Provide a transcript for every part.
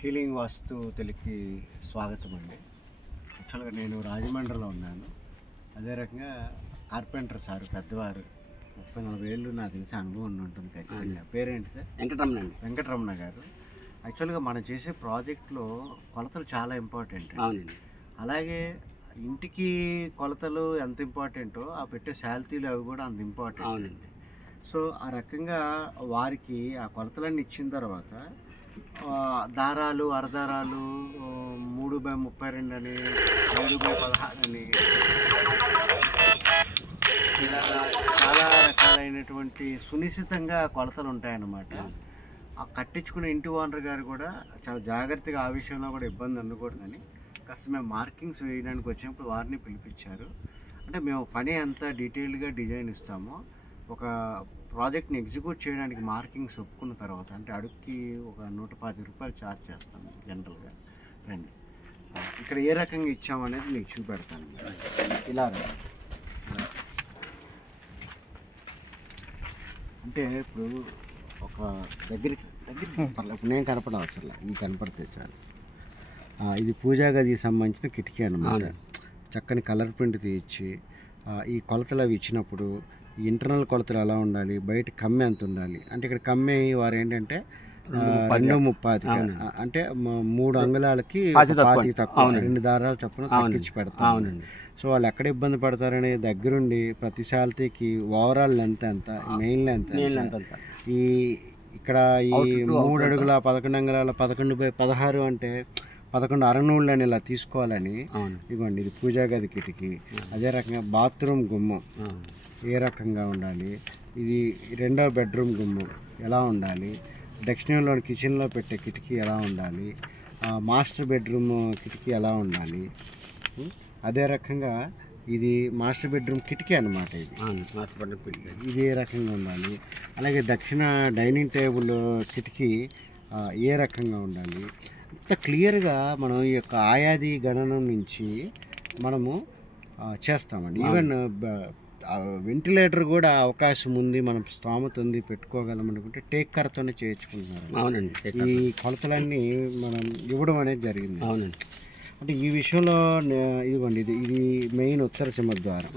Healing వాస్తు తెలుగుకి స్వాగతం అండి. యాక్చువల్గా నేను రాజమండ్రిలో ఉన్నాను. అదే రకంగా కార్పెంటర్ సార్ పెద్దవారు 30-40 ఏళ్ళు నాకు తెలిసి అనుభవం ఉంటుంది ఖచ్చితంగా. పేరేంటి సార్? వెంకటరమణ అండి. వెంకటరమణ గారు. యాక్చువల్గా మనం చేసే ప్రాజెక్ట్లో కొలతలు చాలా ఇంపార్టెంట్. అవునండి. అలాగే ఇంటికి కొలతలు ఎంత ఇంపార్టెంటో ఆ పెట్టే శాలరీలు అవి కూడా అంత ఇంపార్టెంట్. అవునండి. సో ఆ రకంగా వారికి ఆ కొలతలన్నీ ఇచ్చిన తర్వాత దారాలు అరదారాలు 3/32 అని 7/16 అని ఇలా చాలా రకాలైనటువంటి సునిశ్చితంగా కొలతలు ఉంటాయన్నమాట. ఆ కట్టించుకునే ఇంటి ఓనర్ గారు కూడా చాలా జాగ్రత్తగా ఆ విషయంలో కూడా ఇబ్బంది ఉండకూడదని కాస్త మేము మార్కింగ్స్ వేయడానికి వచ్చినప్పుడు వారిని పిలిపించారు. అంటే మేము పని అంతా డీటెయిల్గా డిజైన్ ఇస్తాము. ఒక ప్రాజెక్ట్ని ఎగ్జిక్యూట్ చేయడానికి మార్కింగ్స్ ఒప్పుకున్న తర్వాత అంటే అడుగుకి ఒక 125 రూపాయలు ఛార్జ్ చేస్తాము జనరల్గా. రండి, ఇక్కడ ఏ రకంగా ఇచ్చామనేది మీకు చూపెడతాను. ఇలా అంటే ఇప్పుడు ఒక దగ్గరికి ఇప్పుడు నేను కనపడం అవసరం, ఇది కనపడితే చాలు. ఇది పూజా గదికి సంబంధించిన కిటికీ అన్నమాట. చక్కని కలర్ ప్రింట్ తీయించి ఈ కొలతలు అవి ఇచ్చినప్పుడు ఇంటర్నల్ కొలతలు ఎలా ఉండాలి, బయట కమ్మె ఎంత ఉండాలి అంటే ఇక్కడ కమ్మె వారు ఏంటంటే 2.35 అంటే 3 అంగుళాలకి 5 తక్కువ 2 దారాలు చొప్పున తగ్గించి పెడతాం. సో వాళ్ళు ఎక్కడ ఇబ్బంది పడతారనే దగ్గరుండి ప్రతి శాలరీకి ఓవరాల్ లెంత్ ఎంత, మెయిన్ లెంత్ ఈ ఇక్కడ ఈ 3 అడుగుల 11 అంగుళాల 11/16 అంటే 11 అరనూళ్ళు అని ఇలా తీసుకోవాలని. ఇదిగోండి, ఇది పూజా గది కిటికీ. అదే రకంగా బాత్రూమ్ గుమ్మం ఏ రకంగా ఉండాలి, ఇది 2వ బెడ్రూమ్ గుమ్మం ఎలా ఉండాలి, దక్షిణంలో కిచెన్లో పెట్టే కిటికీ ఎలా ఉండాలి, మాస్టర్ బెడ్రూమ్ కిటికీ ఎలా ఉండాలి. అదే రకంగా ఇది మాస్టర్ బెడ్రూమ్ కిటికీ అన్నమాట. ఇది ఏ రకంగా ఉండాలి, అలాగే దక్షిణ డైనింగ్ టేబుల్ కిటికీ ఏ రకంగా ఉండాలి. ఇంత క్లియర్గా మనం ఈ యొక్క ఆయాది గణనం నుంచి మనము చేస్తామండి. ఈవెన్ వెంటిలేటర్ కూడా అవకాశం ఉంది, మనం స్తోమత ఉంది, పెట్టుకోగలం అనుకుంటే టేక్ కర్తోనే చేయించుకుంటున్నారు. అవునండి. ఈ కొలతలన్నీ మనం ఇవ్వడం అనేది జరిగింది. అవునండి. అంటే ఈ విషయంలో ఇదిగోండి, ఇది మెయిన్ ఉత్తర సింహద్వారం.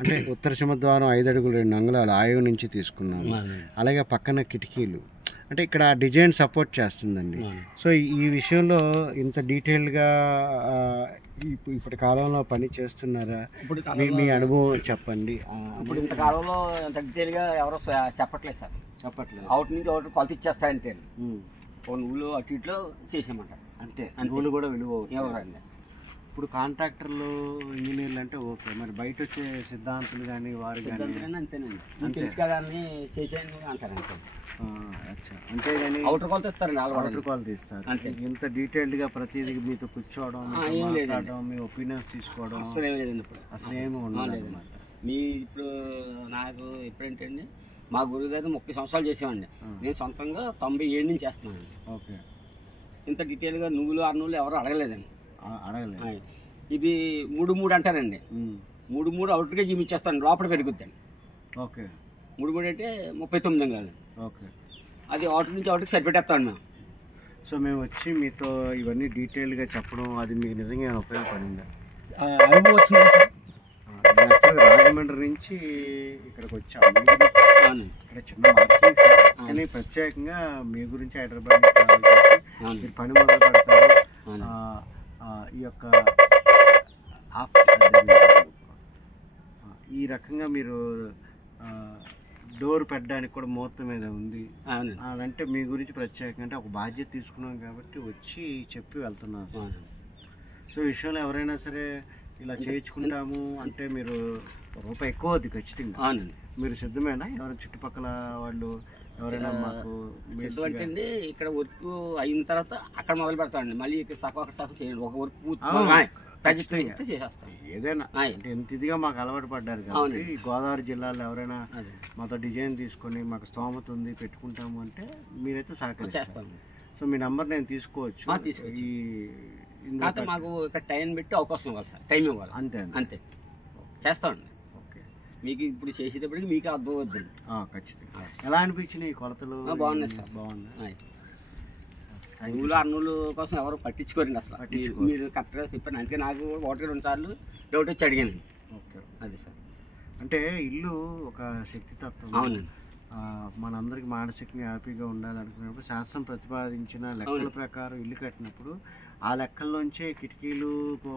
అంటే ఉత్తర సింహద్వారం 5 అడుగులు 2 అంగుళాలు ఆయువు నుంచి తీసుకున్నాము. అలాగే పక్కన కిటికీలు అంటే ఇక్కడ డిజైన్ సపోర్ట్ చేస్తుందండి. సో ఈ విషయంలో ఇంత డీటెయిల్గా ఇప్పటి కాలంలో పని చేస్తున్నారా? మీ అనుభవం చెప్పండి. ఇప్పుడు ఇంత కాలంలో ఇంత డీటెయిల్గా ఎవరో చెప్పట్లేదు సార్. అవుట్ నుంచి అవుట్ కొలత ఇచ్చేస్తారంటే నువ్వులు అటు ఇట్లో చేసామంటారు అంతే. నువ్వులు కూడా విలువ ఎవరండి. ఇప్పుడు కాంట్రాక్టర్లు ఇంజనీర్లు అంటే ఓకే, మరి బయట వచ్చే సిద్ధాంతులు కానీ వారు కానీ అంతేనండి. తెలుసు కదా అని చేసేయండి అంటారు అంతే. అంతేగాని అవుటర్ కొలత ఇస్తారండి. అవుటర్ కొలత ఇస్తారు. ఇంత డీటెయిల్డ్గా ప్రతిదీ మీతో కూర్చోవడం, మాట్లాడడం, మీ ఒపీనియన్స్ తీసుకోవడం అసలు ఏమి లేదండి. ఇప్పుడు అసలు ఏమి ఉండదు. మీ ఇప్పుడు నాకు ఎప్పుడేంటండి మా గురువు గారు 30 సంవత్సరాలు చేసామండి. నేను సొంతంగా 97 నుంచి చేస్తున్నానండి. ఓకే. ఇంత డీటెయిల్గా నువ్వులు 6 నువ్వులు ఎవరు అడగలేదండి. ఇది 3 అంటారండి. 3 అవుట్గా జీమిచ్చేస్తాను, లోపల పెరుగుతాను. ఓకే. 3 అంటే 39 అంగుళాలు. ఓకే. అది అవుట్ నుంచి అవుట్కి సరిపెట్టేస్తాను మేము. సో మేము వచ్చి మీతో ఇవన్నీ డీటెయిల్గా చెప్పడం అది మీకు నిజంగా ఉపయోగపడిందా? అనుభవం వచ్చింది సార్. రాజమండ్రి నుంచి ఇక్కడికి వచ్చాము. ఇక్కడ చిన్న మార్కింగ్స్ కానీ ప్రత్యేకంగా మీ గురించి హైదరాబాద్ మీరు పని మొదలు పెడతారు. ఈ యొక్క ఈ రకంగా మీరు డోర్ పెట్టడానికి కూడా ముహూర్తం మీద ఉంది అంటే మీ గురించి ప్రత్యేకంగా అంటే ఒక బాధ్యత తీసుకున్నాం కాబట్టి వచ్చి చెప్పి వెళ్తున్నాను. సో ఈ విషయంలో ఎవరైనా సరే ఇలా చేయించుకుంటాము అంటే మీరు రూపాయి ఎక్కువ అవుతుంది ఖచ్చితంగా. మీరు సిద్ధమేనా? ఎవరైనా చుట్టుపక్కల వాళ్ళు ఎవరైనా మాకు అంటే ఇక్కడ వర్క్ అయిన తర్వాత అక్కడ మొదలు పెడతామండి. మళ్ళీ ఇక్కడ సగం అక్కడ సగం చేయండి. ఒక వర్క్ చేసేస్తాం ఏదైనా అంటే ఎంత ఇదిగా మాకు అలవాటు పడ్డారు కాబట్టి గోదావరి జిల్లాలో ఎవరైనా మాతో డిజైన్ తీసుకొని మాకు స్తోమత ఉంది పెట్టుకుంటాము అంటే మీరైతే సహకరిస్తాము. సో మీ నంబర్ నేను తీసుకోవచ్చు. మాకు ఇక్కడ టైం పెట్టి అవకాశం ఇవ్వాలి సార్, టైం ఇవ్వాలి. అంతే అంతే చేస్తామండి. ఓకే. మీకు ఇప్పుడు చేసేటప్పటికి మీకు అర్థం అవుతుంది. ఖచ్చితంగా. ఎలా అనిపించినాయి కొలతలు? బాగున్నాయి సార్. బాగున్నాయి. నువ్వులు అన్నులు కోసం ఎవరు పట్టించుకోరండి అసలు. మీరు కరెక్ట్గా చెప్పాను. అందుకే నాకు 1-2 సార్లు డౌట్ వచ్చి అడిగాను. ఓకే, అది సార్. అంటే ఇల్లు ఒక శక్తితత్వం. అవునండి. మనందరికి మానసికంగా హ్యాపీగా ఉండాలనుకున్నప్పుడు శాస్త్రం ప్రతిపాదించిన లెక్కల ప్రకారం ఇల్లు కట్టినప్పుడు ఆ లెక్కల్లోంచే కిటికీలు,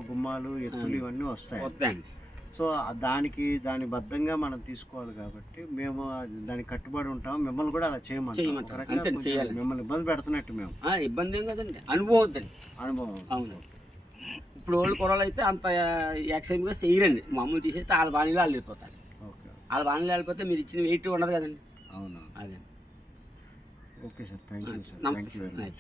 గుమ్మాలు, ఎత్తులు ఇవన్నీ వస్తాయండి. సో దాని బద్ధంగా మనం తీసుకోవాలి కాబట్టి మేము దానికి కట్టుబడి ఉంటాం. మిమ్మల్ని కూడా అలా చేయమంటాం. మిమ్మల్ని ఇబ్బంది పెడుతున్నట్టు మేము. ఇబ్బంది ఏం కదండి, అనుభవం వద్దండి. అనుభవం. అవును. ఇప్పుడు ఓల్డ్ కూరలు అయితే అంత యాక్సిడెంట్గా చేయరండి. మామూలు తీసేస్తే వాళ్ళ బాణీలో వాళ్ళు వెళ్ళిపోతారు. వాళ్ళ బాణీలో వెళ్ళిపోతే మీరు ఇచ్చిన వెయిట్ ఉండదు కదండి. అవును, అదే. Okay sir, thank you sir. నమస్తే.